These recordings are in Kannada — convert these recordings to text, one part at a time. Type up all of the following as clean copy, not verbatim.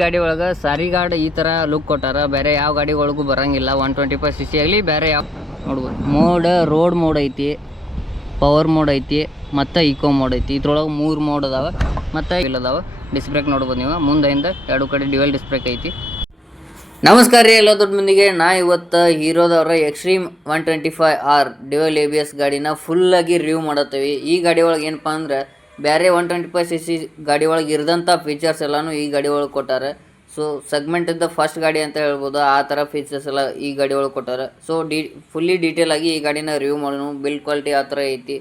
ಗಾಡಿ ಒಳಗೆ ಸಾರಿ ಗಾರ್ಡ್ ಈ ಥರ ಲುಕ್ ಕೊಟ್ಟಾರ. ಬೇರೆ ಯಾವ ಗಾಡಿ ಒಳಗೂ ಬರೋಂಗಿಲ್ಲ. 125 cc ಆಗಲಿ ಬೇರೆ ಯಾವ ನೋಡ್ಬೋದು. ರೋಡ್ ಮೋಡ್ ಐತಿ, ಪವರ್ ಮೋಡ್ ಐತಿ ಮತ್ತು ಇಕೋ ಮೋಡ್ ಐತಿ. ಇದ್ರೊಳಗೆ 3 ಮೋಡ್ ಅದಾವೆ ಮತ್ತು ಇಲ್ಲದಾವೆ. ಡಿಸ್ ಬ್ರೇಕ್ ನೋಡ್ಬೋದು ನೀವು. ಮುಂದೆಯಿಂದ 2 ಕಡೆ ಡ್ಯುಯಲ್ ಡಿಸ್ ಬ್ರೇಕ್ ಐತಿ. ನಮಸ್ಕಾರ ರೀ ಎಲ್ಲ ದೊಡ್ಡ ಮಂದಿಗೆ. ನಾ ಇವತ್ತು ಹೀರೋದವ್ರ ಎಕ್ಸ್ಟ್ರೀಮ್ 125R ಡ್ಯುಯಲ್ ABS ಗಾಡಿನ ಫುಲ್ಲಾಗಿ ರಿವ್ಯೂ ಮಾಡತ್ತೀವಿ. ಈ ಗಾಡಿ ಒಳಗೆ ಏನಪ್ಪ ಅಂದ್ರೆ ಬೇರೆ 125 cc ಗಾಡಿ ಒಳಗೆ ಇರದಂಥ ಫೀಚರ್ಸ್ ಎಲ್ಲನೂ ಈ ಗಾಡಿ ಒಳಗೆ ಕೊಟ್ಟಾರೆ. ಸೊ ಸೆಗ್ಮೆಂಟ್ ಇದ್ದ ಫಸ್ಟ್ ಗಾಡಿ ಅಂತ ಹೇಳ್ಬೋದು. ಆ ಥರ ಫೀಚರ್ಸ್ ಎಲ್ಲ ಈ ಗಾಡಿ ಒಳಗೆ ಕೊಟ್ಟಾರೆ. ಸೊ ಫುಲ್ಲಿ ಡೀಟೇಲ್ ಆಗಿ ಈ ಗಾಡಿನ ರಿವ್ಯೂ ಮಾಡೋಣ. ಬಿಲ್ಡ್ ಕ್ವಾಲಿಟಿ ಯಾವ ಥರ ಐತಿ,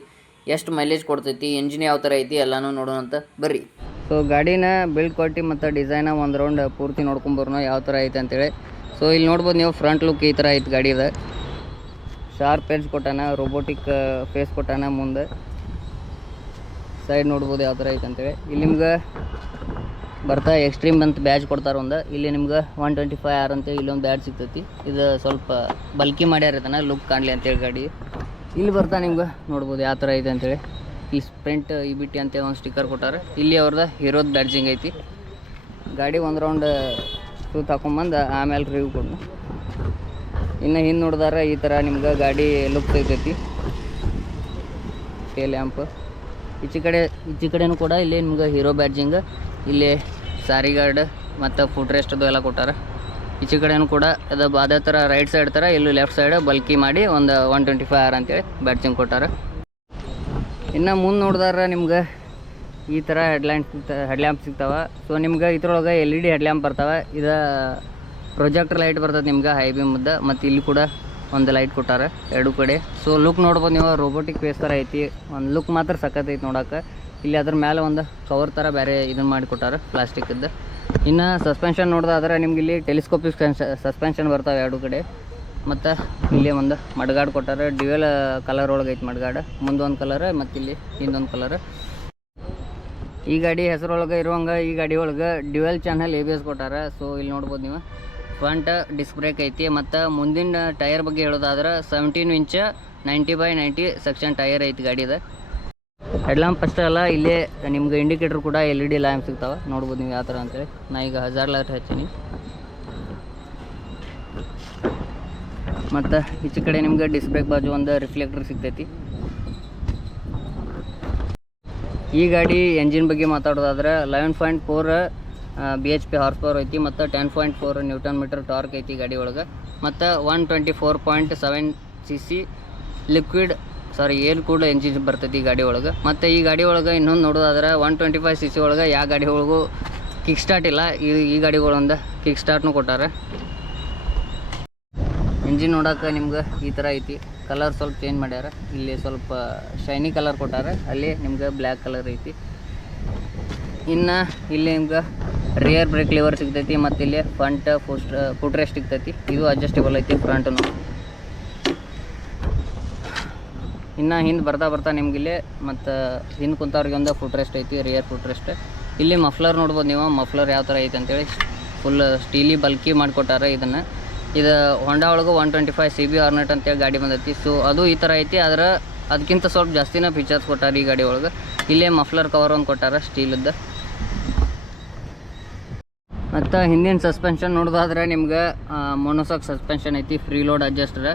ಎಷ್ಟು ಮೈಲೇಜ್ ಕೊಡ್ತೈತಿ, ಇಂಜಿನ್ ಯಾವ ಥರ ಐತಿ ಎಲ್ಲನೂ ನೋಡೋಣ ಅಂತ ಬರ್ರಿ. ಸೊ ಗಾಡಿನ ಬಿಲ್ಡ್ ಕ್ವಾಲಿಟಿ ಮತ್ತು ಡಿಸೈನ ಒಂದು ರೌಂಡ್ ಪೂರ್ತಿ ನೋಡ್ಕೊಂಬರೋಣ ಯಾವ ಥರ ಐತೆ ಅಂತೇಳಿ. ಸೊ ಇಲ್ಲಿ ನೋಡ್ಬೋದು ನೀವು, ಫ್ರಂಟ್ ಲುಕ್ ಈ ಥರ ಐತೆ ಗಾಡಿದ. ಶಾರ್ಪ್ ಎಡ್ಜ್ ಕೊಟ್ಟಾನ, ರೋಬೋಟಿಕ್ ಫೇಸ್ ಕೊಟ್ಟಾನ. ಮುಂದೆ ಸೈಡ್ ನೋಡ್ಬೋದು ಯಾವ ಥರ ಐತೆ ಅಂತೇಳಿ. ಇಲ್ಲಿ ನಿಮ್ಗೆ ಬರ್ತಾ ಎಕ್ಸ್ಟ್ರೀಮ್ ಅಂತ ಬ್ಯಾಜ್ ಕೊಡ್ತಾರೆ ಒಂದು. ಇಲ್ಲಿ ನಿಮ್ಗೆ 125R ಅಂತ ಇಲ್ಲೊಂದು ಬ್ಯಾಜ್ ಸಿಗ್ತೈತಿ. ಇದು ಸ್ವಲ್ಪ ಬಲ್ಕಿ ಮಾಡ್ಯಾರ ಇದನ್ನು ಲುಕ್ ಕಾಣಲಿ ಅಂತೇಳಿ ಗಾಡಿ. ಇಲ್ಲಿ ಬರ್ತಾ ನಿಮ್ಗೆ ನೋಡ್ಬೋದು ಯಾವ ಥರ ಐತೆ ಅಂತೇಳಿ. ಈ ಸ್ಪ್ರಿಂಟ್ EBT ಅಂತ ಒಂದು ಸ್ಟಿಕ್ಕರ್ ಕೊಟ್ಟಾರೆ. ಇಲ್ಲಿ ಅವ್ರದ್ದು ಹೀರೋದು ಬ್ಯಾಡ್ಜಿಂಗ್ ಐತಿ. ಗಾಡಿ ಒಂದು ರೌಂಡ್ ಸೂತ್ ಹಾಕೊಂಬಂದು ಆಮೇಲೆ ರಿವ್ಯೂ ಕೊಡೋಣ. ಇನ್ನು ಹಿಂದೆ ನೋಡಿದಾರೆ ಈ ಥರ ನಿಮ್ಗೆ ಗಾಡಿ ಲುಕ್ ಸಿಗ್ತೈತಿ. ಟೇಲ್ ಲ್ಯಾಂಪ್ ಈಚೆ ಕಡೆನೂ ಕೂಡ ಇಲ್ಲಿ ನಿಮ್ಗೆ ಹೀರೋ ಬ್ಯಾಡ್ಜಿಂಗ್, ಇಲ್ಲಿ ಸಾರಿ ಗಾರ್ಡ್ ಮತ್ತು ಫುಟ್ ರೆಸ್ಟ್ ಅದು ಎಲ್ಲ ಕೊಟ್ಟಾರೆ. ಈಚೆ ಕಡೆನೂ ಕೂಡ ಅದು ಅದೇ ಥರ ರೈಟ್ ಸೈಡ್ ಥರ ಇಲ್ಲಿ ಲೆಫ್ಟ್ ಸೈಡ್ ಬಲ್ಕಿ ಮಾಡಿ ಒಂದು 125R ಅಂತೇಳಿ ಬ್ಯಾಡ್ಜಿಂಗ್ ಕೊಟ್ಟಾರೆ. ಇನ್ನು ಮುಂದೆ ನೋಡಿದಾರೆ ನಿಮ್ಗೆ ಈ ಥರ ಹೆಡ್ಲ್ಯಾಂಪ್ ಸಿಗ್ತಾವೆ. ಸೊ ನಿಮ್ಗೆ ಇದ್ರೊಳಗೆ LED ಹೆಡ್ಲ್ಯಾಂಪ್ ಬರ್ತಾವೆ. ಇದು ಪ್ರೊಜೆಕ್ಟರ್ ಲೈಟ್ ಬರ್ತದೆ ನಿಮ್ಗೆ ಹೈ ಬೀಮ್ದ. ಮತ್ತು ಇಲ್ಲಿ ಕೂಡ ಒಂದು ಲೈಟ್ ಕೊಟ್ಟಾರೆ 2 ಕಡೆ. ಸೊ ಲುಕ್ ನೋಡ್ಬೋದು ನೀವು, ರೋಬೋಟಿಕ್ ಫೇಸ್ ಥರ ಐತಿ. ಒಂದು ಲುಕ್ ಮಾತ್ರ ಸಖತ್ ಐತಿ ನೋಡೋಕೆ. ಇಲ್ಲಿ ಅದ್ರ ಮೇಲೆ ಒಂದು ಕವರ್ ಥರ ಬೇರೆ ಇದನ್ನು ಮಾಡಿ ಕೊಟ್ಟಾರೆ ಪ್ಲಾಸ್ಟಿಕ್ದು. ಇನ್ನು ಸಸ್ಪೆನ್ಷನ್ ನೋಡೋದಾದ್ರೆ ನಿಮ್ಗೆ ಇಲ್ಲಿ ಟೆಲಿಸ್ಕೋಪಿಕ್ ಸಸ್ಪೆನ್ಷನ್ ಬರ್ತಾವೆ 2 ಕಡೆ. ಮತ್ತು ಇಲ್ಲಿ ಒಂದು ಮಡ್ಗಾಡ್ ಕೊಟ್ಟಾರೆ. ಡ್ಯುಯಲ್ ಕಲರ್ ಒಳಗೆ ಐತಿ ಮಡ್ಗಾಡ್. ಮುಂದೊಂದು ಕಲರ್ ಮತ್ತು ಇಲ್ಲಿ ಹಿಂದೊಂದು ಕಲರ್. ಈ ಗಾಡಿ ಹೆಸರೊಳಗೆ ಇರುವಂಗೆ ಈ ಗಾಡಿ ಒಳಗೆ ಡ್ಯುಯಲ್ ಚಾನಲ್ ABS ಕೊಟ್ಟಾರೆ. ಸೊ ಇಲ್ಲಿ ನೋಡ್ಬೋದು ನೀವು, ಫ್ರಂಟ್ ಡಿಸ್ಕ್ ಬ್ರೇಕ್ ಐತಿ. ಮತ್ತು ಮುಂದಿನ ಟೈರ್ ಬಗ್ಗೆ ಹೇಳೋದಾದ್ರೆ 17 ಇಂಚ್ 90/90 ಸೆಕ್ಷನ್ ಟೈರ್ ಐತಿ ಗಾಡಿದ. ಹೆಡ್ಲ್ಯಾಂಪ್ ಅಷ್ಟೇ ಅಲ್ಲ, ಇಲ್ಲೇ ನಿಮ್ಗೆ ಇಂಡಿಕೇಟರ್ ಕೂಡ LED ಲ್ಯಾಂಪ್ ಸಿಗ್ತಾವೆ. ನೋಡ್ಬೋದು ನೀವು ಯಾವ ಥರ ಅಂತೇಳಿ. ನಾ ಈಗ 1000 ಲೈಟ್ ಹಚ್ಚೀನಿ. ಮತ್ತು ಈಚೆ ಕಡೆ ನಿಮ್ಗೆ ಡಿಸ್ಕ್ ಬ್ರೇಕ್ ಬಾಜು ಒಂದು ರಿಫ್ಲೆಕ್ಟರ್ ಸಿಗ್ತೈತಿ. ಈ ಗಾಡಿ ಎಂಜಿನ್ ಬಗ್ಗೆ ಮಾತಾಡೋದಾದ್ರೆ 11.4 bhp ಹಾರ್ಸ್ ಪವರ್ ಐತಿ. ಮತ್ತು 10.4 Nm ಟಾರ್ಕ್ ಐತಿ ಗಾಡಿ ಒಳಗೆ. ಮತ್ತು 124.7 cc ಏರ್ ಕೂಲ್ಡ್ ಎಂಜಿನ್ ಬರ್ತೈತಿ ಈ ಗಾಡಿ ಒಳಗೆ. ಮತ್ತು ಈ ಗಾಡಿ ಒಳಗೆ ಇನ್ನೊಂದು ನೋಡೋದಾದ್ರೆ 125 cc ಒಳಗೆ ಯಾವ ಗಾಡಿ ಒಳಗೂ ಕಿಕ್ ಸ್ಟಾರ್ಟ್ ಇಲ್ಲ. ಈ ಗಾಡಿಗಳೊಂದು ಕಿಕ್ ಸ್ಟಾರ್ಟ್ನು ಕೊಟ್ಟಾರೆ. ಇಂಜಿನ್ ನೋಡೋಕೆ ನಿಮ್ಗೆ ಈ ಥರ ಐತಿ. ಕಲರ್ ಸ್ವಲ್ಪ ಚೇಂಜ್ ಮಾಡ್ಯಾರ. ಇಲ್ಲಿ ಸ್ವಲ್ಪ ಶೈನಿ ಕಲರ್ ಕೊಟ್ಟಾರೆ, ಅಲ್ಲಿ ನಿಮ್ಗೆ ಬ್ಲ್ಯಾಕ್ ಕಲರ್ ಐತಿ. ಇನ್ನು ಇಲ್ಲಿ ನಿಮ್ಗೆ ರಿಯರ್ ಬ್ರೇಕ್ ಲಿವರ್ ಸಿಗ್ತೈತಿ. ಮತ್ತು ಇಲ್ಲಿ ಫ್ರಂಟ್ ಫುಟ್ ರೆಸ್ಟ್ ಸಿಗ್ತೈತಿ. ಇದು ಅಡ್ಜಸ್ಟೇಬಲ್ ಐತಿ ಫ್ರಂಟನು. ಇನ್ನು ಹಿಂದೆ ಬರ್ತಾ ನಿಮ್ಗೆ ಇಲ್ಲಿ ಮತ್ತು ಹಿಂದೆ ಕುಂತವ್ರಿಗೆ ಒಂದು ಫುಟ್ ರೆಸ್ಟ್ ಐತಿ, ರಿಯರ್ ಫುಟ್ ರೆಸ್ಟ್. ಇಲ್ಲಿ ಮಫ್ಲರ್ ನೋಡ್ಬೋದು ನೀವು, ಮಫ್ಲರ್ ಯಾವ ಥರ ಐತೆ ಅಂತೇಳಿ. ಫುಲ್ ಸ್ಟೀಲಿ ಬಲ್ಕಿ ಮಾಡಿಕೊಟ್ಟಾರೆ ಇದನ್ನು. ಇದು ಹೊಂಡಾ ಒಳಗೆ 125 CB ಹಾರ್ನೆಟ್ ಅಂತೇಳಿ ಗಾಡಿ ಬಂದೈತಿ. ಸೊ ಅದು ಈ ಥರ ಐತಿ. ಅದಕ್ಕಿಂತ ಸ್ವಲ್ಪ ಜಾಸ್ತಿನೇ ಫೀಚರ್ಸ್ ಕೊಟ್ಟಾರೆ ಈ ಗಾಡಿ ಒಳಗೆ. ಇಲ್ಲೇ ಮಫ್ಲರ್ ಕವರ್ ಒಂದು ಕೊಟ್ಟಾರೆ ಸ್ಟೀಲದ್ದು. ಮತ್ತು ಹಿಂದಿನ ಸಸ್ಪೆನ್ಷನ್ ನೋಡೋದಾದ್ರೆ ನಿಮ್ಗೆ ಮೊನೋಸಾಕ್ ಸಸ್ಪೆನ್ಷನ್ ಐತಿ, ಫ್ರೀ ಲೋಡ್ ಅಡ್ಜಸ್ಟರ್.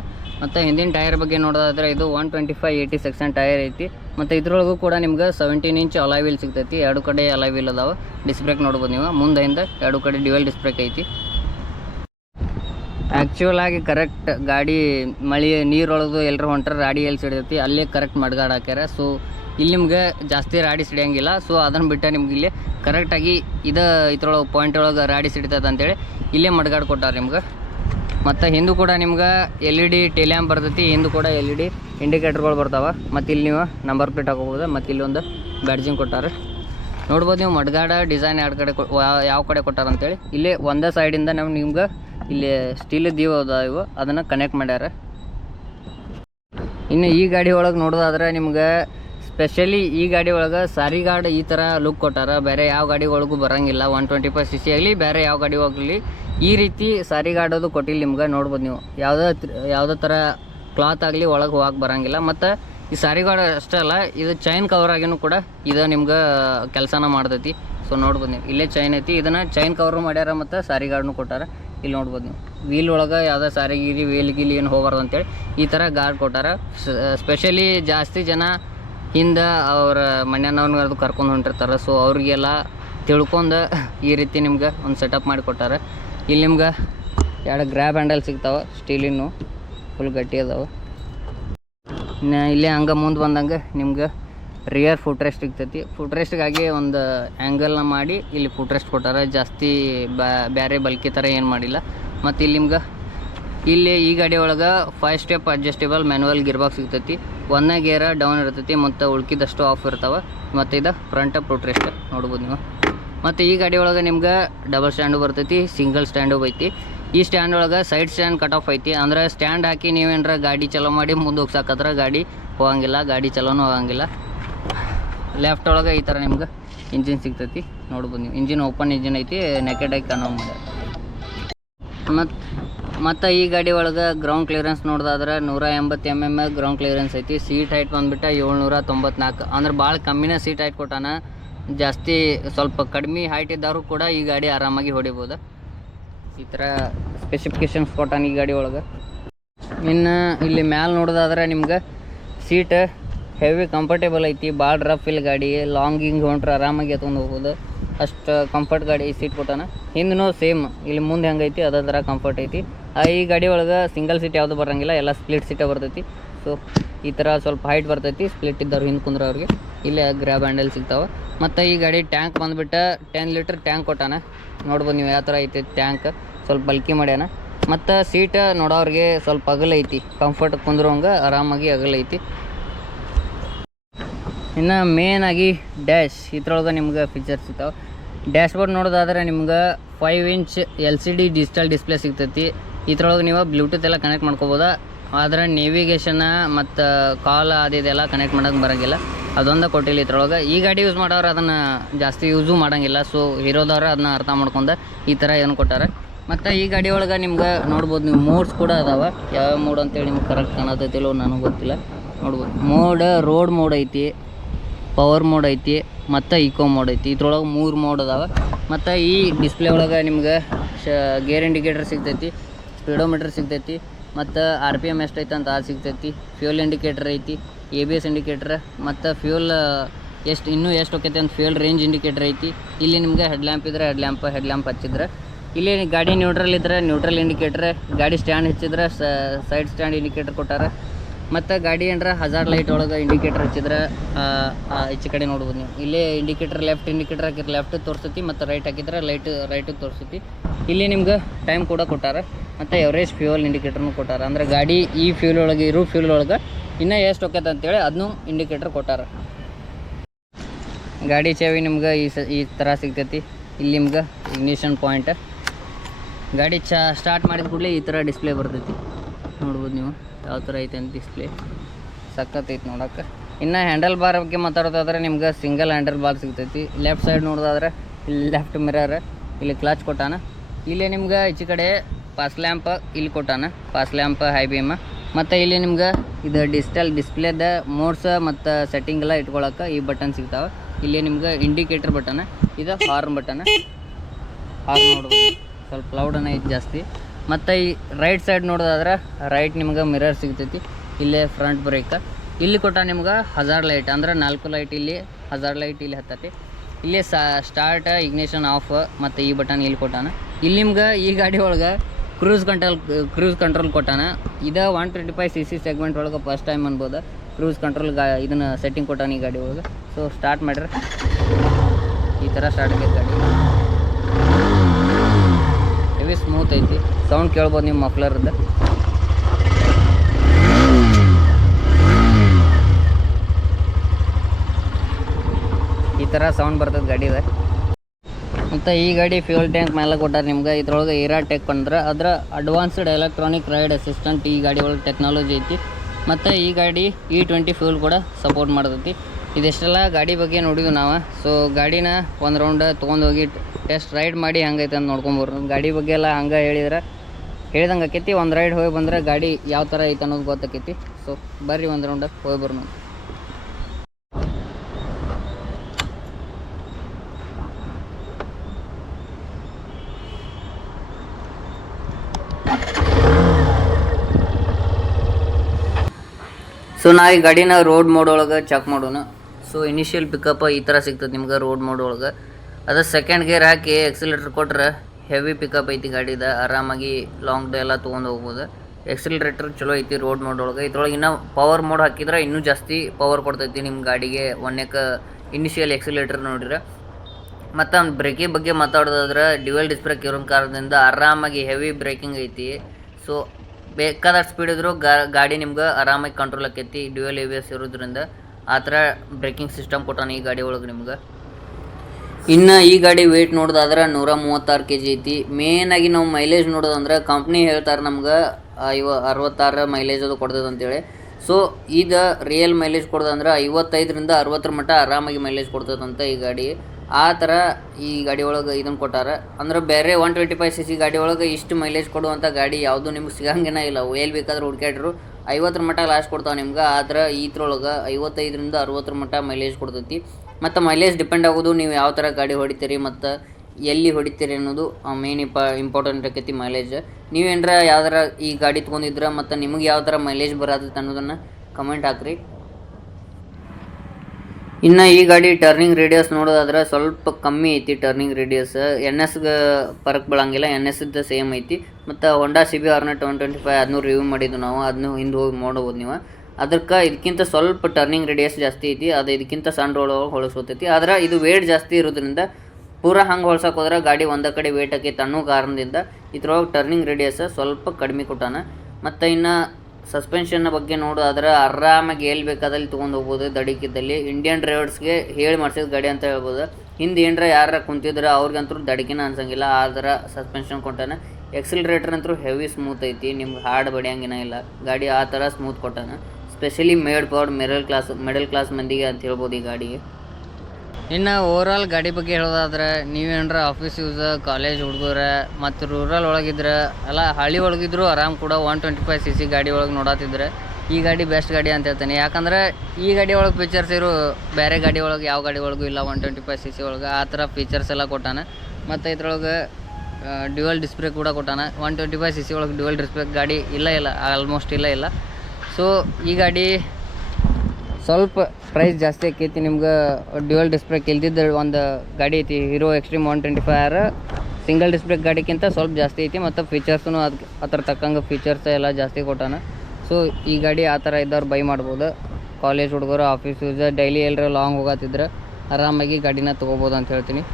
ಮತ್ತು ಹಿಂದಿನ ಟೈರ್ ಬಗ್ಗೆ ನೋಡೋದಾದ್ರೆ ಇದು 125/80 ಸೆಕ್ಷನ್ ಟೈರ್ ಐತಿ. ಮತ್ತು ಇದ್ರೊಳಗೂ ಕೂಡ ನಿಮ್ಗೆ 17 ಇಂಚ್ ಅಲಾಯ್ ವೀಲ್ ಸಿಗ್ತೈತಿ. 2 ಕಡೆ ಅಲಾಯ್ ವೀಲ್ ಅದಾವೆ. ಡಿಸ್ ಬ್ರೇಕ್ ನೋಡ್ಬೋದು ನೀವು. ಮುಂದೆಯಿಂದ 2 ಕಡೆ ಡ್ಯುಯಲ್ ಡಿಸ್ ಬ್ರೇಕ್ ಐತಿ. ಆ್ಯಕ್ಚುಯಲ್ ಆಗಿ ಕರೆಕ್ಟ್ ಗಾಡಿ ಮಳೆ ನೀರೊಳದು ಎಲ್ಲರೂ ಹೊಂಟ್ರೆ ರಾಡಿ ಎಲ್ಲಿ ಸಿಡಿತೈತಿ ಅಲ್ಲೇ ಕರೆಕ್ಟ್ ಮಡ್ಗಾಡ್ ಹಾಕ್ಯಾರ. ಸೊ ಇಲ್ಲಿ ನಿಮ್ಗೆ ಜಾಸ್ತಿ ರಾಡಿ ಸಿಡಿಯಂಗಿಲ್ಲ. ಸೊ ಅದನ್ನು ಬಿಟ್ಟು ನಿಮ್ಗೆ ಇಲ್ಲಿ ಕರೆಕ್ಟಾಗಿ ಇದ್ರೊಳಗೆ ಪಾಯಿಂಟ್ ಒಳಗೆ ರಾಡಿ ಸಿಡಿತೈತೆ ಅಂತೇಳಿ ಇಲ್ಲೇ ಮಡ್ಗಾಡ್ ಕೊಟ್ಟಾರೆ ನಿಮ್ಗೆ. ಮತ್ತು ಹಿಂದೂ ಕೂಡ ನಿಮ್ಗೆ LED ಟೇಲ್ ಲ್ಯಾಂಪ್ ಬರ್ತೈತಿ. ಹಿಂದೂ ಕೂಡ LED ಇಂಡಿಕೇಟರ್ಗಳು ಬರ್ತಾವೆ. ಮತ್ತು ಇಲ್ಲಿ ನೀವು ನಂಬರ್ ಪ್ಲೇಟ್ ಹಾಕೋಬೋದು. ಮತ್ತು ಇಲ್ಲಿ ಒಂದು ಬ್ಯಾಡ್ಜಿಂಗ್ ಕೊಟ್ಟಾರೆ. ನೋಡ್ಬೋದು ನೀವು ಮಡ್ಗಾಡ ಡಿಸೈನ್ 2 ಕಡೆ ಯಾವ ಕಡೆ ಕೊಟ್ಟಾರ ಅಂತೇಳಿ. ಇಲ್ಲಿ ಒಂದೇ ಸೈಡಿಂದ ನಿಮ್ಗೆ ಇಲ್ಲಿ ಸ್ಟೀಲದ್ದು ಇವು ಅದನ್ನು ಕನೆಕ್ಟ್ ಮಾಡ್ಯಾರ. ಇನ್ನು ಈ ಗಾಡಿ ಒಳಗೆ ನೋಡೋದಾದ್ರೆ ನಿಮ್ಗೆ ಸ್ಪೆಷಲಿ ಈ ಗಾಡಿ ಒಳಗೆ ಸಾರಿ ಗಾರ್ಡ್ ಈ ಥರ ಲುಕ್ ಕೊಟ್ಟಾರ. ಬೇರೆ ಯಾವ ಗಾಡಿ ಒಳಗೂ ಬರೋಂಗಿಲ್ಲ. 125 cc ಆಗಲಿ ಬೇರೆ ಯಾವ ಗಾಡಿ ಹೋಗಲಿ ಈ ರೀತಿ ಸಾರಿ ಗಾರ್ಡ್ ಅದು ಕೊಟ್ಟಿಲ್ಲ ನಿಮ್ಗೆ. ನೋಡ್ಬೋದು ನೀವು, ಯಾವುದೇ ಥರ ಕ್ಲಾತ್ ಆಗಲಿ ಒಳಗೆ ಹೋಗಕ್ಕೆ ಬರೋಂಗಿಲ್ಲ. ಮತ್ತು ಈ ಸಾರಿ ಗಾರ್ಡ್ ಅಷ್ಟೇ ಅಲ್ಲ, ಇದು ಚೈನ್ ಕವರ್ ಆಗಿನೂ ಕೂಡ ಇದು ನಿಮ್ಗೆ ಕೆಲಸನ ಮಾಡ್ತೈತಿ. ಸೊ ಸೊ ನೋಡ್ಬೋದು ನೀವು ಇಲ್ಲೇ ಚೈನ್ ಐತಿ, ಇದನ್ನು ಚೈನ್ ಕವರು ಮಾಡ್ಯಾರ ಮತ್ತು ಸಾರಿ ಗಾರ್ಡ್ನು ಕೊಟ್ಟಾರ. ಇಲ್ಲಿ ನೋಡ್ಬೋದು ನೀವು ವೀಲ್ ಒಳಗೆ ಯಾವುದೇ ಸಾರಿ ಗೀರಿ ವೀಲ್ ಗೀಲಿ ಏನು ಹೋಗಬಾರ್ದು ಅಂತೇಳಿ ಈ ಥರ ಗಾರ್ಡ್ ಕೊಟ್ಟಾರ. ಸ್ಪೆಷಲಿ ಜಾಸ್ತಿ ಜನ ಹಿಂದೆ ಅವ್ರ ಮನೆಯವ್ರನ್ನ ಅದು ಕರ್ಕೊಂಡು ಹೊಂಟಿರ್ತಾರೆ. ಸೊ ಅವ್ರಿಗೆಲ್ಲ ತಿಳ್ಕೊಂಡು ಈ ರೀತಿ ನಿಮ್ಗೆ ಒಂದು ಸೆಟಪ್ ಮಾಡಿ ಕೊಟ್ಟಾರ. ಇಲ್ಲಿ ನಿಮ್ಗೆ 2 ಗ್ರ್ಯಾಬ್ ಹ್ಯಾಂಡಲ್ ಸಿಗ್ತಾವೆ, ಸ್ಟೀಲಿನ ಫುಲ್ ಗಟ್ಟಿ ಅದಾವೆ. ಇಲ್ಲೇ ಹಂಗೆ ಮುಂದೆ ಬಂದಂಗೆ ನಿಮ್ಗೆ ರಿಯರ್ ಫುಟ್ ರೆಸ್ಟ್ ಸಿಗ್ತೈತಿ. ಫುಟ್ ರೆಸ್ಟ್ಗಾಗಿ ಒಂದು ಆ್ಯಂಗಲ್ನ ಮಾಡಿ ಇಲ್ಲಿ ಫುಟ್ ರೆಸ್ಟ್ ಕೊಟ್ಟಾರ. ಜಾಸ್ತಿ ಬೇರೆ ಬಲ್ಕಿ ಥರ ಏನು ಮಾಡಿಲ್ಲ. ಮತ್ತು ಇಲ್ಲಿ ನಿಮ್ಗೆ ಇಲ್ಲಿ ಈ ಗಾಡಿ ಒಳಗೆ 5 step adjustable manual Gir box ಸಿಗ್ತೈತಿ. 1ನೇ ಗೇರ ಡೌನ್ ಇರ್ತೈತಿ ಮತ್ತು ಉಳ್ಕಿದಷ್ಟು ಆಫ್ ಇರ್ತಾವೆ. ಮತ್ತು ಇದು ಫ್ರಂಟ್ ಫುಟ್ ರೆಸ್ಟ್ ನೋಡ್ಬೋದು ನೀವು. ಮತ್ತು ಈ ಗಾಡಿ ಒಳಗೆ ನಿಮ್ಗೆ ಡಬಲ್ ಸ್ಟ್ಯಾಂಡು ಬರ್ತೈತಿ, ಸಿಂಗಲ್ ಸ್ಟ್ಯಾಂಡು ಐತಿ. ಈ ಸ್ಟ್ಯಾಂಡ್ ಒಳಗೆ ಸೈಡ್ ಸ್ಟ್ಯಾಂಡ್ ಕಟ್ ಆಫ್ ಐತಿ. ಅಂದ್ರೆ ಸ್ಟ್ಯಾಂಡ್ ಹಾಕಿ ನೀವೇನಾರ ಗಾಡಿ ಚಲೋ ಮಾಡಿ ಮುಂದೆ ಹೋಗ್ಸಾಕತ್ರ ಗಾಡಿ ಹೋಗಂಗಿಲ್ಲ, ಗಾಡಿ ಚಲೋನೂ ಹೋಗಂಗಿಲ್ಲ. ಲೆಫ್ಟ್ ಒಳಗೆ ಈ ಥರ ನಿಮ್ಗೆ ಇಂಜಿನ್ ಸಿಗ್ತೈತಿ, ನೋಡ್ಬೋದು ನೀವು. ಇಂಜಿನ್ ಓಪನ್ ಇಂಜಿನ್ ಐತಿ, ನೆಕೆಡ್ ಆಗಿ ಕನ್ಫರ್ಮ್ ಮಾಡ್ಯಾರ. ಮತ್ತು ಈ ಗಾಡಿ ಒಳಗೆ ಗ್ರೌಂಡ್ ಕ್ಲಿಯರೆನ್ಸ್ ನೋಡೋದಾದ್ರೆ 180 mm ಗ್ರೌಂಡ್ ಕ್ಲಿಯರೆನ್ಸ್ ಐತಿ. ಸೀಟ್ ಹೈಟ್ ಬಂದುಬಿಟ್ಟು 794, ಅಂದ್ರೆ ಭಾಳ ಕಮ್ಮಿನೇ ಸೀಟ್ ಹೈಟ್ ಕೊಟ್ಟಾನ. ಜಾಸ್ತಿ ಸ್ವಲ್ಪ ಕಡಿಮೆ ಹೈಟ್ ಇದ್ದವರು ಕೂಡ ಈ ಗಾಡಿ ಆರಾಮಾಗಿ ಹೊಡಿಬೋದು. ಈ ಥರ ಸ್ಪೆಸಿಫಿಕೇಷನ್ಸ್ ಕೊಟ್ಟಾನ ಈ ಗಾಡಿ ಒಳಗೆ. ಇನ್ನು ಇಲ್ಲಿ ಮ್ಯಾಲೆ ನೋಡೋದಾದ್ರೆ ನಿಮ್ಗೆ ಸೀಟ್ ಹೆವಿ ಕಂಫರ್ಟೇಬಲ್ ಐತಿ. ಭಾಳ ರಫ್ ಇಲ್ಲ ಗಾಡಿ, ಲಾಂಗ್ ಹಿಂಗೆ ಹೊಂಟ್ರೆ ಆರಾಮಾಗಿ ಎತ್ಕೊಂಡು ಹೋಗ್ಬೋದು, ಅಷ್ಟು ಕಂಫರ್ಟ್ ಗಾಡಿ ಸೀಟ್ ಕೊಟ್ಟಾನ. ಹಿಂದೂ ಸೇಮ್ ಇಲ್ಲಿ ಮುಂದೆ ಹೆಂಗೈತಿ ಅದೇ ಥರ ಕಂಫರ್ಟ್ ಐತಿ. ಈ ಗಾಡಿ ಒಳಗೆ ಸಿಂಗಲ್ ಸೀಟ್ ಯಾವುದು ಬರೋಂಗಿಲ್ಲ, ಎಲ್ಲ ಸ್ಪ್ಲಿಟ್ ಸೀಟೇ ಬರ್ತೈತಿ. ಸೊ ಈ ಥರ ಸ್ವಲ್ಪ ಹೈಟ್ ಬರ್ತೈತಿ, ಸ್ಪ್ಲಿಟ್ ಇದ್ದವ್ರು ಹಿಂದೆ ಕುಂದ್ರೆ ಅವ್ರಿಗೆ ಇಲ್ಲೇ ಗ್ರ್ಯಾಬ್ ಹ್ಯಾಂಡಲ್ ಸಿಗ್ತಾವೆ. ಮತ್ತು ಈ ಗಾಡಿ ಟ್ಯಾಂಕ್ ಬಂದುಬಿಟ್ಟು 10 ಲೀಟ್ರ್ ಟ್ಯಾಂಕ್ ಕೊಟ್ಟಾನ. ನೋಡ್ಬೋದು ನೀವು ಯಾವ ಥರ ಐತಿ ಟ್ಯಾಂಕ್, ಸ್ವಲ್ಪ ಬಲ್ಕಿ ಮಾಡ್ಯಾನ. ಮತ್ತು ಸೀಟ್ ನೋಡೋರಿಗೆ ಸ್ವಲ್ಪ ಅಗಲ ಐತಿ, ಕಂಫರ್ಟ್ ಕುಂದ್ರೋಂಗೆ ಆರಾಮಾಗಿ ಅಗಲ ಐತಿ. ಇನ್ನು ಮೇನಾಗಿ ಡ್ಯಾಶ್ ಇದ್ರೊಳಗೆ ನಿಮ್ಗೆ ಫೀಚರ್ಸ್ ಸಿಗ್ತಾವೆ. ಡ್ಯಾಶ್ ಬೋರ್ಡ್ ನೋಡೋದಾದ್ರೆ ನಿಮ್ಗೆ 5 ಇಂಚ್ LCD ಡಿಜಿಟಲ್ ಡಿಸ್ಪ್ಲೇ ಸಿಗ್ತೈತಿ. ಇದ್ರೊಳಗೆ ನೀವು ಬ್ಲೂಟೂತ್ ಎಲ್ಲ ಕನೆಕ್ಟ್ ಮಾಡ್ಕೋಬೋದು. ಆದರೆ ನೇವಿಗೇಷನ್ನ ಮತ್ತು ಕಾಲ್ ಅದೆಲ್ಲ ಕನೆಕ್ಟ್ ಮಾಡೋಕೆ ಬರೋಂಗಿಲ್ಲ, ಅದೊಂದು ಕೊಟ್ಟಿಲ್ಲ ಇದ್ರೊಳಗೆ. ಈ ಗಾಡಿ ಯೂಸ್ ಮಾಡೋರು ಅದನ್ನು ಜಾಸ್ತಿ ಯೂಸು ಮಾಡೋಂಗಿಲ್ಲ. ಸೊ ಹೀರೋದವ್ರು ಅದನ್ನ ಅರ್ಥ ಮಾಡ್ಕೊಂಡು ಈ ಥರ ಏನು ಕೊಟ್ಟಾರೆ. ಮತ್ತು ಈ ಗಾಡಿ ಒಳಗೆ ನಿಮ್ಗೆ ನೋಡ್ಬೋದು ನೀವು ಮೋಡ್ಸ್ ಕೂಡ ಅದಾವೆ. ಯಾವ್ಯಾವ ಮೋಡ್ ಅಂತೇಳಿ ನಿಮ್ಗೆ ಕರೆಕ್ಟ್ ಕಾಣತೈತಿಲ್ಲೋ ನನಗೆ ಗೊತ್ತಿಲ್ಲ. ನೋಡ್ಬೋದು ಮೋಡ್, ರೋಡ್ ಮೋಡ್ ಐತಿ, ಪವರ್ ಮೋಡ್ ಐತಿ ಮತ್ತು ಈಕೋ ಮೋಡ್ ಐತಿ. ಇದ್ರೊಳಗೆ 3 ಮೋಡ್ ಅದಾವೆ. ಮತ್ತು ಈ ಡಿಸ್ಪ್ಲೇ ಒಳಗೆ ನಿಮ್ಗೆ ಗೇರ್ ಇಂಡಿಕೇಟರ್ ಸಿಗ್ತೈತಿ, ಸ್ಪೀಡೋಮೀಟರ್ ಸಿಗ್ತೈತಿ, ಮತ್ತು RPM ಎಷ್ಟೈತೆ ಅಂತ ಅದು ಸಿಗ್ತೈತಿ. ಫ್ಯೂಲ್ ಇಂಡಿಕೇಟರ್ ಐತಿ, ABS ಇಂಡಿಕೇಟರ್, ಮತ್ತು ಫ್ಯೂಲ್ ಇನ್ನೂ ಎಷ್ಟು ಹೋಗ್ತೈತಿ ಅಂತ ಫ್ಯೂಲ್ ರೇಂಜ್ ಇಂಡಿಕೇಟರ್ ಐತಿ. ಇಲ್ಲಿ ನಿಮ್ಗೆ ಹೆಡ್ ಲ್ಯಾಂಪ್ ಇದ್ದರೆ ಹೆಡ್ ಲ್ಯಾಂಪ್ ಹಚ್ಚಿದ್ರೆ, ಇಲ್ಲಿ ಗಾಡಿ ನ್ಯೂಟ್ರಲ್ ಇದ್ದರೆ ನ್ಯೂಟ್ರಲ್ ಇಂಡಿಕೇಟರ್, ಗಾಡಿ ಸ್ಟ್ಯಾಂಡ್ ಹಚ್ಚಿದ್ರೆ ಸೈಡ್ ಸ್ಟ್ಯಾಂಡ್ ಇಂಡಿಕೇಟರ್ ಕೊಟ್ಟಾರ. ಮತ್ತು ಗಾಡಿ ಏನಾರ ಹಜಾರ್ ಲೈಟ್ ಒಳಗೆ ಇಂಡಿಕೇಟರ್ ಹಚ್ಚಿದ್ರೆ ಈಚೆ ಕಡೆ ನೋಡ್ಬೋದು ನೀವು. ಇಲ್ಲೇ ಇಂಡಿಕೇಟರ್ ಲೆಫ್ಟ್ ಇಂಡಿಕೇಟರ್ ಹಾಕಿದ್ರೆ ಲೆಫ್ಟ್ ತೋರಿಸ್ತೈತಿ, ಮತ್ತು ರೈಟ್ ಹಾಕಿದ್ರೆ ರೈಟಿಗೆ ತೋರಿಸ್ತೈತಿ. ಇಲ್ಲಿ ನಿಮ್ಗೆ ಟೈಮ್ ಕೂಡ ಕೊಟ್ಟಾರ, ಮತ್ತು ಎವರೇಜ್ ಫ್ಯೂಯಲ್ ಇಂಡಿಕೇಟರ್ನು ಕೊಟ್ಟಾರ. ಅಂದರೆ ಗಾಡಿ ಈ ಫ್ಯೂಲ್ ಒಳಗೆ ಇರೋ ಫ್ಯೂಲ್ ಒಳಗೆ ಇನ್ನೂ ಎಷ್ಟು ಹೋಗ್ತೈತೆ ಅಂತೇಳಿ ಅದನ್ನೂ ಇಂಡಿಕೇಟರ್ ಕೊಟ್ಟಾರ. ಗಾಡಿ ಚಾವಿ ನಿಮ್ಗೆ ಈ ಥರ ಸಿಗ್ತೈತಿ. ಇಲ್ಲಿ ನಿಮ್ಗೆ ಇಗ್ನಿಷನ್ ಪಾಯಿಂಟ್, ಗಾಡಿ ಸ್ಟಾರ್ಟ್ ಮಾಡಿದ ಕೂಡಲೇ ಈ ಥರ ಡಿಸ್ಪ್ಲೇ ಬರ್ತೈತಿ, ನೋಡ್ಬೋದು ನೀವು ಯಾವ ಥರ ಐತೆ ಅಂತ ಡಿಸ್ಪ್ಲೇ. ಸಖತ್ತೈತಿ ನೋಡೋಕೆ. ಇನ್ನು ಹ್ಯಾಂಡಲ್ ಬಾರ್ ಬಗ್ಗೆ ಮಾತಾಡೋದಾದ್ರೆ ನಿಮ್ಗೆ ಸಿಂಗಲ್ ಹ್ಯಾಂಡಲ್ ಬಾರ್ ಸಿಗ್ತೈತಿ. ಲೆಫ್ಟ್ ಸೈಡ್ ನೋಡೋದಾದ್ರೆ ಇಲ್ಲಿ ಲೆಫ್ಟ್ ಮಿರರ್, ಇಲ್ಲಿ ಕ್ಲಚ್ ಕೊಟ್ಟಾನ. ಇಲ್ಲಿ ನಿಮ್ಗೆ ಈಚೆ ಕಡೆ ಪಾಸ್ ಲ್ಯಾಂಪ್ ಇಲ್ಲಿ ಕೊಟ್ಟಾನ, ಪಾಸ್ ಲ್ಯಾಂಪ್ ಹೈ ಬೀಮ್. ಮತ್ತು ಇಲ್ಲಿ ನಿಮ್ಗೆ ಇದು ಡಿಜಿಟಲ್ ಡಿಸ್ಪ್ಲೇದ ಮೋಡ್ಸ್ ಮತ್ತು ಸೆಟ್ಟಿಂಗ್ ಎಲ್ಲ ಇಟ್ಕೊಳಕ್ಕೆ ಈ ಬಟನ್ ಸಿಗ್ತಾವೆ. ಇಲ್ಲಿ ನಿಮ್ಗೆ ಇಂಡಿಕೇಟರ್ ಬಟನ್, ಇದು ಹಾರ್ನ್ ಬಟನ್. ಹಾರ್ನ್ ನೋಡ್ಬೋದು ಸ್ವಲ್ಪ ಲೌಡನ್ನ ಐತಿ ಜಾಸ್ತಿ. ಮತ್ತು ಈ ರೈಟ್ ಸೈಡ್ ನೋಡೋದಾದ್ರೆ ರೈಟ್ ನಿಮ್ಗೆ ಮಿರರ್ ಸಿಗ್ತೈತಿ. ಇಲ್ಲೇ ಫ್ರಂಟ್ ಬ್ರೇಕ್, ಇಲ್ಲಿ ಕೊಟ್ಟ ನಿಮ್ಗೆ ಹಜಾರ್ ಲೈಟ್, ಅಂದ್ರೆ 4 ಲೈಟ್ ಇಲ್ಲಿ ಹಜಾರ್ ಲೈಟ್ ಇಲ್ಲಿ ಹತ್ತತಿ. ಇಲ್ಲಿ ಸ್ಟಾರ್ಟ್, ಇಗ್ನಿಷನ್, ಆಫ್, ಮತ್ತು ಈ ಬಟನ್ ಇಲ್ಲಿ ಕೊಟ್ಟಾನ. ಇಲ್ಲಿ ನಿಮ್ಗೆ ಈ ಗಾಡಿ ಒಳಗೆ ಕ್ರೂಸ್ ಕಂಟ್ರೋಲ್ ಕೊಟ್ಟಾನ. ಇದು 125cc ಸೆಗ್ಮೆಂಟ್ ಒಳಗೆ ಫಸ್ಟ್ ಟೈಮ್ ಅನ್ಬೋದು ಕ್ರೂಸ್ ಕಂಟ್ರೋಲ್ ಇದನ್ನು ಸೆಟ್ಟಿಂಗ್ ಕೊಟ್ಟಾನ ಈ ಗಾಡಿ ಒಳಗೆ. ಸೊ ಸ್ಟಾರ್ಟ್ ಮಾಡ್ರಿ, ಈ ಥರ ಸ್ಟಾರ್ಟ್ ಆಗೈತೆ ಗಾಡಿ. ಹೆವಿ ಸ್ಮೂತ್ ಐತಿ, ಸೌಂಡ್ ಕೇಳ್ಬೋದು ನೀವು ಮಫ್ಲರ್ದು. ಈ ಥರ ಸೌಂಡ್ ಬರ್ತದೆ ಗಾಡಿದ. ಮತ್ತು ಈ ಗಾಡಿ ಫ್ಯೂಲ್ ಟ್ಯಾಂಕ್ ಮೇಲೆ ಕೊಟ್ಟಾರೆ ನಿಮ್ಗೆ. ಇದ್ರೊಳಗೆ ಏರಾಟೆಕ್ ಅಂದ್ರೆ ಅದರ ಅಡ್ವಾನ್ಸ್ಡ್ ಎಲೆಕ್ಟ್ರಾನಿಕ್ ರೈಡ್ ಅಸಿಸ್ಟೆಂಟ್ ಈ ಗಾಡಿ ಒಳಗೆ ಟೆಕ್ನಾಲಜಿ ಐತಿ. ಮತ್ತು ಈ ಗಾಡಿ E20 ಫ್ಯೂಲ್ ಕೂಡ ಸಪೋರ್ಟ್ ಮಾಡ್ತೈತಿ. ಇದೆಷ್ಟೆಲ್ಲ ಗಾಡಿ ಬಗ್ಗೆ ನೋಡಿದ್ವಿ ನಾವು. ಸೊ ಗಾಡಿನ ಒಂದು ರೌಂಡ್ ತೊಗೊಂಡು ಹೋಗಿ ಟೆಸ್ಟ್ ರೈಡ್ ಮಾಡಿ ಹೆಂಗೈತೆ ಅಂತ ನೋಡ್ಕೊಂಬರ್ರು. ಗಾಡಿ ಬಗ್ಗೆ ಎಲ್ಲ ಹಂಗೆ ಹೇಳಿದಂಗೆ ಆಕೈತಿ. ಒಂದು ರೈಡ್ ಹೋಗಿ ಬಂದರೆ ಗಾಡಿ ಯಾವ ಥರ ಐತೆ ಅನ್ನೋದು ಗೊತ್ತಾಕೈತಿ. ಸೊ ಬರ್ರಿ ಒಂದು ರೌಂಡ್ ಹೋಗಿ ಬರ್ನು. ಸೊ ನಾ ಈ ಗಾಡಿನ ರೋಡ್ ಮೋಡ್ ಒಳಗೆ ಚೆಕ್ ಮಾಡೋಣ. ಸೊ ಇನಿಷಿಯಲ್ ಪಿಕಪ್ ಈ ಥರ ಸಿಗ್ತದೆ ನಿಮ್ಗೆ ರೋಡ್ ಮೋಡ್ ಒಳಗೆ. ಅದು ಸೆಕೆಂಡ್ ಗೇರ್ ಹಾಕಿ ಎಕ್ಸಿಲೇಟರ್ ಕೊಟ್ರೆ ಹೆವಿ ಪಿಕಪ್ ಐತಿ ಗಾಡಿದ, ಆರಾಮಾಗಿ ಲಾಂಗ್ ಡೇ ಎಲ್ಲ ತೊಗೊಂಡು ಹೋಗ್ಬೋದು. ಎಕ್ಸಿಲರೇಟರ್ ಚಲೋ ಐತಿ ರೋಡ್ ಮೋಡ್ ಒಳಗೆ. ಇದ್ರೊಳಗೆ ಇನ್ನೂ ಪವರ್ ಮೋಡ್ ಹಾಕಿದ್ರೆ ಇನ್ನೂ ಜಾಸ್ತಿ ಪವರ್ ಕೊಡ್ತೈತಿ ನಿಮ್ಮ ಗಾಡಿಗೆ. ಒನ್ನೇಕ ಇನಿಷಿಯಲ್ ಎಕ್ಸಿಲೇಟರ್ ನೋಡಿದ್ರೆ. ಮತ್ತು ಬ್ರೇಕಿಂಗ್ ಬಗ್ಗೆ ಮಾತಾಡೋದಾದ್ರೆ ಡ್ಯುಯಲ್ ಡಿಸ್ಕ್ ಬ್ರೇಕ್ ಇರೋ ಕಾರಣದಿಂದ ಆರಾಮಾಗಿ ಹೆವಿ ಬ್ರೇಕಿಂಗ್ ಐತಿ. ಸೊ ಬೇಕಾದಷ್ಟು ಸ್ಪೀಡ್ ಇದ್ರೂ ಗಾಡಿ ನಿಮ್ಗೆ ಆರಾಮಾಗಿ ಕಂಟ್ರೋಲ್ ಆಕೈತಿ ಡ್ಯುಯಲ್ ABS ಇರೋದ್ರಿಂದ. ಆ ಥರ ಬ್ರೇಕಿಂಗ್ ಸಿಸ್ಟಮ್ ಕೊಟ್ಟಾನ ಈ ಗಾಡಿ ಒಳಗೆ ನಿಮ್ಗೆ. ಇನ್ನು ಈ ಗಾಡಿ ವೆಯ್ಟ್ ನೋಡೋದಾದ್ರೆ 136 kg ಐತಿ. ಮೇನಾಗಿ ನಾವು ಮೈಲೇಜ್ ನೋಡೋದಂದ್ರೆ ಕಂಪ್ನಿ ಹೇಳ್ತಾರೆ ನಮ್ಗೆ 66 ಮೈಲೇಜ್ ಅದು ಕೊಡ್ತದೆ ಅಂತೇಳಿ. ಸೊ ಈಗ ರಿಯಲ್ ಮೈಲೇಜ್ ಕೊಡೋದಂದ್ರೆ 55ರಿಂದ 60 ಮಟ್ಟ ಆರಾಮಾಗಿ ಮೈಲೇಜ್ ಕೊಡ್ತದಂತ ಈ ಗಾಡಿ. ಆ ಥರ ಈ ಗಾಡಿ ಒಳಗೆ ಇದನ್ನು ಕೊಟ್ಟಾರ. ಅಂದ್ರೆ ಬೇರೆ 125cc ಗಾಡಿ ಒಳಗೆ ಇಷ್ಟು ಮೈಲೇಜ್ ಕೊಡುವಂಥ ಗಾಡಿ ಯಾವುದು ನಿಮ್ಗೆ ಸಿಗಂಗೇನ ಇಲ್ಲ. ಎಲ್ಲಿ ಬೇಕಾದ್ರೆ ಹುಡ್ಕ್ಯಾಡ್ರು 50 ಮಟ್ಟ ಲಾಸ್ಟ್ ಕೊಡ್ತಾವೆ ನಿಮ್ಗೆ. ಆದ್ರೆ ಇದ್ರೊಳಗೆ 55ರಿಂದ 60 ಮಟ್ಟ ಮೈಲೇಜ್ ಕೊಡ್ತೈತಿ. ಮತ್ತು ಮೈಲೇಜ್ ಡಿಪೆಂಡ್ ಆಗೋದು ನೀವು ಯಾವ ಥರ ಗಾಡಿ ಹೊಡಿತೀರಿ ಮತ್ತು ಎಲ್ಲಿ ಹೊಡಿತೀರಿ ಅನ್ನೋದು ಮೇನ್ ಇಂಪಾರ್ಟೆಂಟ್ ಆಕೈತಿ ಮೈಲೇಜ್. ನೀವೇನಾರ ಯಾವ್ದಾರ ಈ ಗಾಡಿ ತೊಗೊಂಡಿದ್ರೆ ಮತ್ತು ನಿಮಗೆ ಯಾವ ಥರ ಮೈಲೇಜ್ ಬರತ್ತೈತೆ ಅನ್ನೋದನ್ನು ಕಮೆಂಟ್ ಹಾಕ್ರಿ. ಇನ್ನು ಈ ಗಾಡಿ ಟರ್ನಿಂಗ್ ರೇಡಿಯಸ್ ನೋಡೋದಾದ್ರೆ ಸ್ವಲ್ಪ ಕಮ್ಮಿ ಐತಿ ಟರ್ನಿಂಗ್ ರೇಡಿಯಸ್. NSಗೆ ಫರಕ್ ಬೀಳಂಗಿಲ್ಲ, NS ಸೇಮ್ ಐತಿ. ಮತ್ತು ಹೊಂಡಾ CB Hornet 125 ಅದನ್ನು ರಿವ್ಯೂ ಮಾಡಿದ್ದು ನಾವು, ಅದನ್ನು ಹಿಂದೆ ಹೋಗಿ ನೋಡ್ಬೋದು ನೀವು. ಅದಕ್ಕೆ ಇದಕ್ಕಿಂತ ಸ್ವಲ್ಪ ಟರ್ನಿಂಗ್ ರೇಡಿಯಸ್ ಜಾಸ್ತಿ ಐತಿ. ಅದು ಇದಕ್ಕಿಂತ ಸಣ್ಣ ರೋಡೊಳಗೆ ಹೊಳಿಸೋತೈತಿ. ಆದ್ರೆ ಇದು ವೇಟ್ ಜಾಸ್ತಿ ಇರೋದ್ರಿಂದ ಪೂರಾ ಹಂಗೆ ಹೊಳ್ಸಕ್ಕೆ ಹೋದ್ರೆ ಗಾಡಿ ಒಂದೇ ಕಡೆ ವೇಟ್ ಆಕೈತೆ ಅನ್ನೋ ಕಾರಣದಿಂದ ಇದ್ರೊಳಗೆ ಟರ್ನಿಂಗ್ ರೇಡಿಯಸ್ ಸ್ವಲ್ಪ ಕಡಿಮೆ ಕೊಟ್ಟಾನ. ಮತ್ತು ಇನ್ನು ಸಸ್ಪೆನ್ಷನ್ನ ಬಗ್ಗೆ ನೋಡೋದಾದ್ರೆ ಆರಾಮಾಗಿ ಎಲ್ಲಿ ಬೇಕಾದಲ್ಲಿ ತೊಗೊಂಡು ಹೋಗ್ಬೋದು ದಡಿಕಿದ್ದಲ್ಲಿ. ಇಂಡಿಯನ್ ಡ್ರೈವರ್ಸ್ಗೆ ಹೇಳಿ ಮಾಡಿಸಿದ ಗಾಡಿ ಅಂತ ಹೇಳ್ಬೋದು. ಹಿಂದೆ ಏನರ ಯಾರು ಕುಂತಿದ್ರೆ ಅವ್ರಿಗಂತೂ ದಡಿಕಿನ ಅನ್ಸಂಗಿಲ್ಲ. ಆ ಥರ ಸಸ್ಪೆನ್ಷನ್ ಕೊಟ್ಟಾನ. ಎಕ್ಸಿಲರೇಟರ್ ಅಂತೂ ಹೆವಿ ಸ್ಮೂತ್ ಐತಿ, ನಿಮ್ಗೆ ಹಾರ್ಡ್ ಬಡಿಯಂಗಿನ ಇಲ್ಲ ಗಾಡಿ. ಆ ಥರ ಸ್ಮೂತ್ ಕೊಟ್ಟಾನ. Specially made for middle class ಮಂದಿಗೆ ಅಂತ ಹೇಳ್ಬೋದು ಈ ಗಾಡಿಗೆ. ಇನ್ನು ಓವರಾಲ್ ಗಾಡಿ ಬಗ್ಗೆ ಹೇಳೋದಾದ್ರೆ ನೀವೇನರ ಆಫೀಸ್ ಯೂಸ್, ಕಾಲೇಜ್ ಹುಡುಗರ ಮತ್ತು ರೂರಲ್ ಒಳಗಿದ್ರೆ ಎಲ್ಲ ಹಳ್ಳಿ ಒಳಗಿದ್ರು ಆರಾಮ್ ಕೂಡ 125cc ಗಾಡಿ ಒಳಗೆ ನೋಡತ್ತಿದ್ರೆ ಈ ಗಾಡಿ ಬೆಸ್ಟ್ ಗಾಡಿ ಅಂತ ಹೇಳ್ತೀನಿ. ಯಾಕಂದ್ರೆ ಈ ಗಾಡಿ ಒಳಗೆ ಫೀಚರ್ಸ್ ಇರೋ ಬೇರೆ ಗಾಡಿ ಒಳಗೆ ಯಾವ ಗಾಡಿ ಒಳಗೂ ಇಲ್ಲ. 125cc ಒಳಗೆ ಆ ಥರ ಫೀಚರ್ಸ್ ಎಲ್ಲ ಕೊಟ್ಟಾನ. ಮತ್ತು ಇದ್ರೊಳಗೆ ಡ್ಯುಯಲ್ ಡಿಸ್ಪ್ಲೇ ಕೂಡ ಕೊಟ್ಟಾನ. 125cc ಒಳಗೆ ಡ್ಯುಯಲ್ ಡಿಸ್ಪ್ಲೇ ಗಾಡಿ ಇಲ್ಲ ಆಲ್ಮೋಸ್ಟ್ ಇಲ್ಲ. ಸೊ ಈ ಗಾಡಿ ಸ್ವಲ್ಪ ಪ್ರೈಸ್ ಜಾಸ್ತಿ ಆಕೈತಿ ನಿಮ್ಗೆ. ಡ್ಯುಯಲ್ ಡಿಸ್ಪ್ಲೇ ಇಲ್ದಿದ್ದು ಒಂದು ಗಾಡಿ ಐತಿ Hero Xtreme 125R. Single display ಗಾಡಿಗಿಂತ ಸ್ವಲ್ಪ ಜಾಸ್ತಿ ಐತಿ. ಮತ್ತು ಫೀಚರ್ಸೂ ಅದ್ರ ತಕ್ಕಂಗೆ ಫೀಚರ್ಸ್ ಎಲ್ಲ ಜಾಸ್ತಿ ಕೊಟ್ಟಾನ. ಸೊ ಈ ಗಾಡಿ ಆ ಥರ ಇದ್ದವ್ರು ಬೈ ಮಾಡ್ಬೋದು. ಕಾಲೇಜ್ ಹುಡುಗರು, ಆಫೀಸ್ ಯೂಸ್, ಡೈಲಿ ಎಲ್ಲರೂ ಲಾಂಗ್ ಹೋಗತ್ತಿದ್ರೆ ಆರಾಮಾಗಿ ಗಾಡಿನ ತೊಗೋಬೋದು ಅಂತ ಹೇಳ್ತೀನಿ.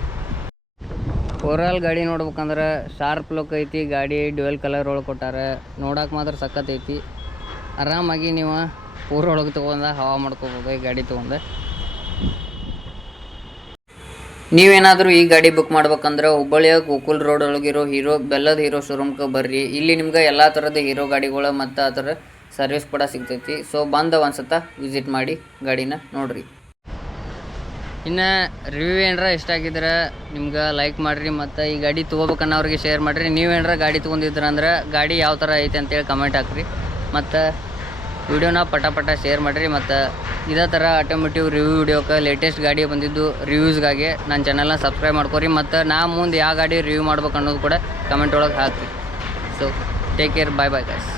ಓವರಾಲ್ ಗಾಡಿ ನೋಡ್ಬೇಕಂದ್ರೆ ಶಾರ್ಪ್ ಲುಕ್ ಐತಿ ಗಾಡಿ. ಡ್ಯುಯಲ್ ಕಲರ್ ಒಳಗೆ ಕೊಟ್ಟಾರೆ, ನೋಡೋಕೆ ಮಾತ್ರ ಸಖತ್ ಐತಿ. ಆರಾಮಾಗಿ ನೀವು ಊರೊಳಗೆ ತೊಗೊಂಡು ಹವಾ ಮಾಡ್ಕೋಬೋದು ಈ ಗಾಡಿ ತೊಗೊಂಡು. ನೀವೇನಾದರೂ ಈ ಗಾಡಿ ಬುಕ್ ಮಾಡ್ಬೇಕಂದ್ರೆ ಹುಬ್ಬಳ್ಳಿಯ ಗೋಕುಲ್ ರೋಡ್ ಒಳಗಿರೋ ಬೆಲ್ಲದ ಹೀರೋ ಶೋರೂಮ್ಗೆ ಬರ್ರಿ. ಇಲ್ಲಿ ನಿಮ್ಗೆ ಎಲ್ಲ ಥರದ ಹೀರೋ ಗಾಡಿಗಳು ಮತ್ತು ಆ ಥರ ಸರ್ವಿಸ್ ಕೂಡ ಸಿಗ್ತೈತಿ. ಸೊ ಬಂದು ಒಂದ್ಸತ ವಿಸಿಟ್ ಮಾಡಿ ಗಾಡಿನ ನೋಡಿರಿ. ಇನ್ನು ರಿವ್ಯೂ ಏನಾರ ಇಷ್ಟ ಆಗಿದ್ರೆ ನಿಮ್ಗೆ ಲೈಕ್ ಮಾಡಿರಿ ಮತ್ತು ಈ ಗಾಡಿ ತೊಗೋಬೇಕನ್ನೋರಿಗೆ ಶೇರ್ ಮಾಡಿರಿ. ನೀವೇನಾರ ಗಾಡಿ ತೊಗೊಂಡಿದ್ರಂದ್ರೆ ಗಾಡಿ ಯಾವ ಥರ ಐತೆ ಅಂತೇಳಿ ಕಮೆಂಟ್ ಹಾಕ್ರಿ. ಮತ್ತು ವಿಡಿಯೋನ ಪಟ ಶೇರ್ ಮಾಡಿರಿ. ಮತ್ತು ಇದೇ ಥರ ಆಟೋಮೇಟಿವ್ ರಿವ್ಯೂ ವಿಡಿಯೋಕ್ಕೆ ಲೇಟೆಸ್ಟ್ ಗಾಡಿ ಬಂದಿದ್ದು ರಿವ್ಯೂಸ್ಗಾಗಿ ನನ್ನ ಚಾನಲ್ನ ಸಬ್ಸ್ಕ್ರೈಬ್ ಮಾಡ್ಕೊರಿ. ಮತ್ತು ನಾ ಮುಂದೆ ಯಾವ ಗಾಡಿ ರಿವ್ಯೂ ಮಾಡ್ಬೇಕು ಅನ್ನೋದು ಕೂಡ ಕಮೆಂಟ್ ಒಳಗೆ ಹಾಕಿರಿ. So take care, bye guys.